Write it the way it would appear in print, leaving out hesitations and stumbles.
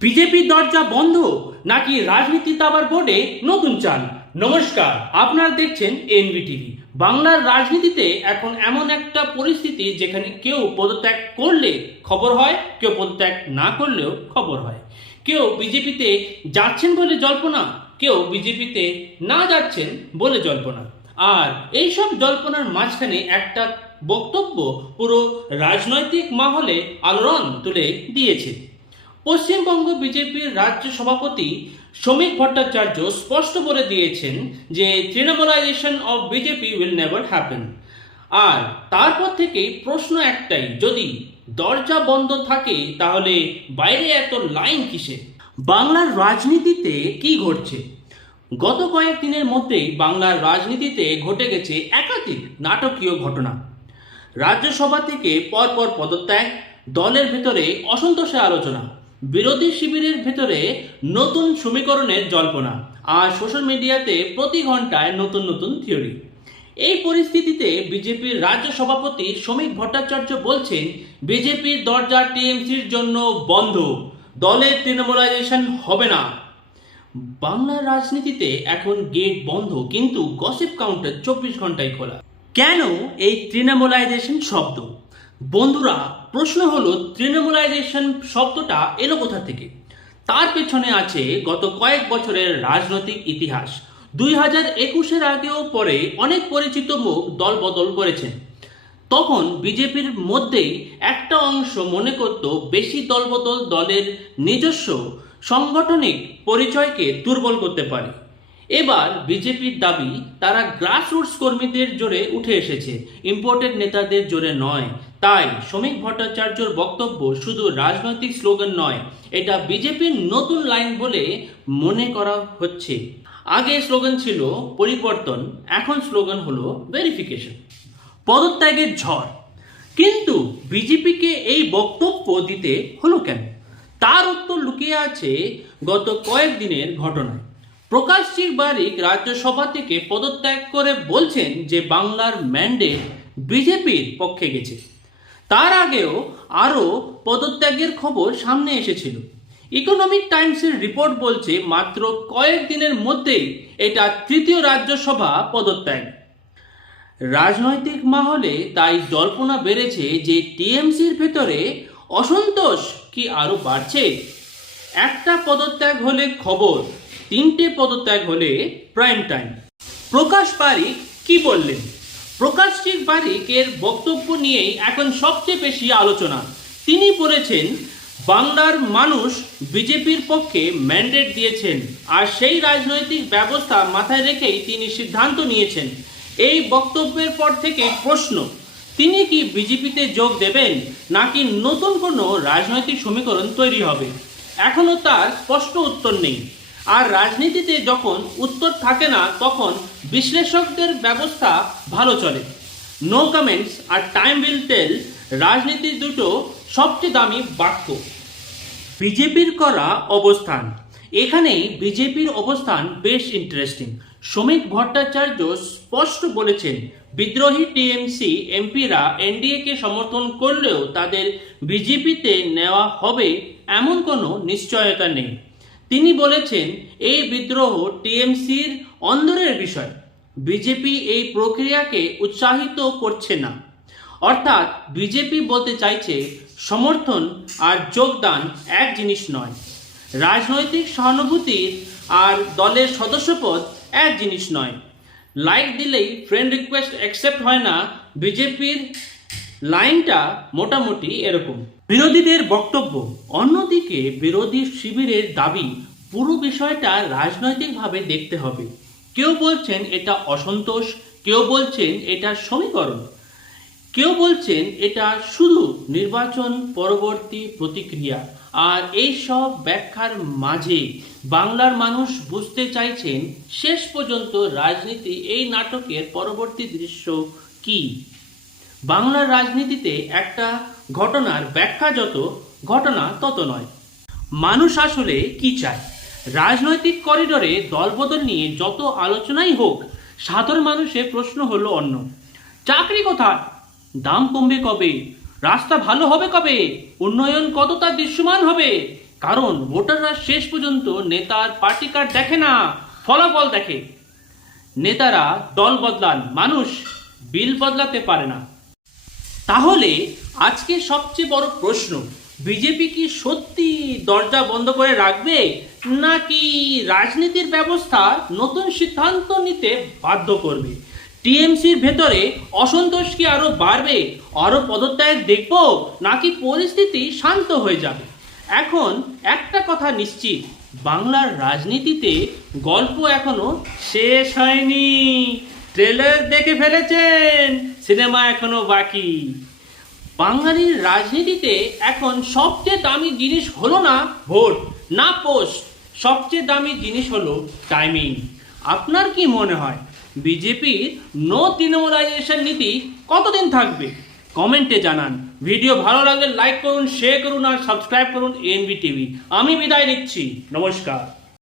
বিজেপির দরজা বন্ধ নাকি রাজনীতি দাবার বোর্ডে নতুন চাল? নমস্কার, আপনারা দেখছেন এনভিটিভি। বাংলার রাজনীতিতে এখন এমন একটা পরিস্থিতি যেখানে কেউ পদত্যাগ করলে খবর হয়, কেউ পদত্যাগ না করলেও খবর হয়। কেউ বিজেপিতে যাচ্ছেন বলে জল্পনা, কেউ বিজেপিতে না যাচ্ছেন বলে জল্পনা। আর এইসব জল্পনার মাঝখানে একটা বক্তব্য পুরো রাজনৈতিক মহলে আলোড়ন তুলে দিয়েছে। পশ্চিমবঙ্গ বিজেপির রাজ্য সভাপতি শ্রমিক ভট্টাচার্য স্পষ্ট বলে দিয়েছেন যে তৃণমূলাইজেশন of BJP will never happen. আর তারপর থেকেই প্রশ্ন একটাই, যদি দরজা বন্ধ থাকে তাহলে বাইরে এত লাইন কিসে? বাংলার রাজনীতিতে কি ঘটছে? গত কয়েকদিনের মধ্যেই বাংলার রাজনীতিতে ঘটে গেছে একাধিক নাটকীয় ঘটনা। রাজ্যসভা থেকে পরপর পদত্যাগ, দলের ভেতরে অসন্তোষের আলোচনা, বিরোধী শিবিরের ভেতরে নতুন সমীকরণের জল্পনা, আর সোশ্যাল মিডিয়াতে প্রতি ঘন্টায় নতুন নতুন থিওরি। এই পরিস্থিতিতে বিজেপির রাজ্য সভাপতি শ্রমিক ভট্টাচার্য বলছেন বিজেপির দরজা টিএমসির জন্য বন্ধ, দলের তৃণমূলাইজেশন হবে না। বাংলার রাজনীতিতে এখন গেট বন্ধ, কিন্তু গসিপ কাউন্টার 24 ঘন্টায় খোলা। কেন এই তৃণমূলাইজেশন শব্দ? বন্ধুরা, প্রশ্ন হলো তৃণমূলাইজেশন শব্দটা এলো কোথা থেকে? তার পেছনে আছে গত কয়েক বছরের রাজনৈতিক ইতিহাস। 2021-এর আগেও পরে অনেক পরিচিত মুখ দল বদল করেছেন। তখন বিজেপির মধ্যেই একটা অংশ মনে করত বেশি দলবদল দলের নিজস্ব সাংগঠনিক পরিচয়কে দুর্বল করতে পারে। এবার বিজেপির দাবি তারা গ্রাসরুটস কর্মীদের জোরে উঠে এসেছে, ইম্পোর্টেড নেতাদের জোরে নয়। তাই শ্রমিক ভট্টাচার্যর বক্তব্য শুধু রাজনৈতিক স্লোগান নয়, এটা বিজেপির নতুন লাইন বলে মনে করা হচ্ছে। আগে স্লোগান ছিল পরিবর্তন, এখন স্লোগান হলো ভেরিফিকেশন। পদত্যাগের ঝড়, কিন্তু বিজেপিকে এই বক্তব্য দিতে হলো কেন? তার উত্তর লুকিয়ে আছে গত কয়েকদিনের ঘটনায়। প্রকাশজিৎ বারিক রাজ্যসভা থেকে পদত্যাগ করে বলছেন যে বাংলার ম্যান্ডেট বিজেপির পক্ষে গেছে। তার আগেও আরও পদত্যাগের খবর সামনে এসেছিল। ইকোনমিক টাইমসের রিপোর্ট বলছে মাত্র কয়েকদিনের মধ্যেই এটা তৃতীয় রাজ্যসভা পদত্যাগ। রাজনৈতিক মহলে তাই জল্পনা বেড়েছে যে টিএমসির ভেতরে অসন্তোষ কি আরো বাড়ছে? একটা পদত্যাগ হলে খবর, 3টে পদত্যাগ হলে প্রাইম টাইম। প্রকাশ বারিক কি বললেন? প্রকাশজিৎ বারিকের বক্তব্য নিয়েই এখন সবচেয়ে বেশি আলোচনা। তিনি বলেছেন বাংলার মানুষ বিজেপির পক্ষে ম্যান্ডেট দিয়েছেন, আর সেই রাজনৈতিক ব্যবস্থা মাথায় রেখেই তিনি সিদ্ধান্ত নিয়েছেন। এই বক্তব্যের পর থেকে প্রশ্ন, তিনি কি বিজেপিতে যোগ দেবেন নাকি নতুন কোনো রাজনৈতিক সমীকরণ তৈরি হবে? এখনো তার স্পষ্ট উত্তর নেই। আর রাজনীতিতে যখন উত্তর থাকে না তখন বিশ্লেষকদের ব্যবস্থা ভালো চলে। নো কমেন্টস আর টাইম উইল টেল রাজনীতির দুটো সবচেয়ে দামি বাক্য। বিজেপির করা অবস্থান, এখানেই বিজেপির অবস্থান বেশ ইন্টারেস্টিং। শ্রমিক ভট্টাচার্য স্পষ্ট বলেছেন বিদ্রোহী টিএমসি এমপিরা এনডিএকে সমর্থন করলেও তাদের বিজেপিতে নেওয়া হবে এমন কোনো নিশ্চয়তা নেই। তিনি বলেছেন এই বিদ্রোহ টিএমসির অন্দরের বিষয়, বিজেপি এই প্রক্রিয়াকে উৎসাহিত করছে না। অর্থাৎ বিজেপি বলতে চাইছে সমর্থন আর যোগদান এক জিনিস নয়, রাজনৈতিক সহানুভূতি আর দলের সদস্যপদ এক জিনিস নয়। লাইক দিলেই ফ্রেন্ড রিকোয়েস্ট অ্যাকসেপ্ট হয় না, বিজেপির লাইনটা মোটামুটি এরকম। বিরোধীদের বক্তব্য, অন্যদিকে বিরোধী শিবিরের দাবি পুরো বিষয়টা রাজনৈতিকভাবে দেখতে হবে। কেউ বলছেন এটা অসন্তোষ, কেউ বলছেন এটা সমীকরণ, কেউ বলছেন এটা শুধু নির্বাচন পরবর্তী প্রতিক্রিয়া। আর এই সব ব্যাখ্যার মাঝে বাংলার মানুষ বুঝতে চাইছেন শেষ পর্যন্ত রাজনীতি এই নাটকের পরবর্তী দৃশ্য কি। বাংলার রাজনীতিতে একটা ঘটনার ব্যাখ্যা যত, ঘটনা তত নয়। মানুষ আসলে কি চায়? রাজনৈতিক করিডোরে দলবদল নিয়ে যত আলোচনাই হোক, সাধারণ মানুষের প্রশ্ন হলো অন্য। চাকরি কোথায়? দাম কমবে কবে? রাস্তা ভালো হবে কবে? উন্নয়ন কতটা দৃশ্যমান হবে? কারণ ভোটাররা শেষ পর্যন্ত নেতার পার্টি কার্ড দেখে না, ফলাফল দেখে। নেতারা দল বদলান, মানুষ বিল বদলাতে পারে না। তাহলে আজকে সবচেয়ে বড় প্রশ্ন, বিজেপি কি সত্যি দরজা বন্ধ করে রাখবে, নাকি রাজনীতির ব্যবস্থা নতুন সিদ্ধান্ত নিতে বাধ্য করবে? টিএমসির ভেতরে অসন্তোষ কি আরো বাড়বে, আরো পদত্যাগ দেখব, নাকি পরিস্থিতি শান্ত হয়ে যাবে? এখন একটা কথা নিশ্চিত, বাংলার রাজনীতিতে গল্প এখনো শেষ হয়নি। ট্রেলার দেখে ফেলেছেন, সিনেমা এখনো বাকি। বাঙালির রাজনীতিতে এখন সবচেয়ে দামি জিনিস হলো না ভোট, না পোস্ট, সবচেয়ে দামি জিনিস হলো টাইমিং। আপনার কি মনে হয় বিজেপির নো তৃণমূলাইজেশন নীতি কতদিন থাকবে? কমেন্টে জানান। ভিডিও ভালো লাগলে লাইক করুন, শেয়ার করুন আর সাবস্ক্রাইব করুন এনবি টিভি। আমি বিদায় নিচ্ছি, নমস্কার।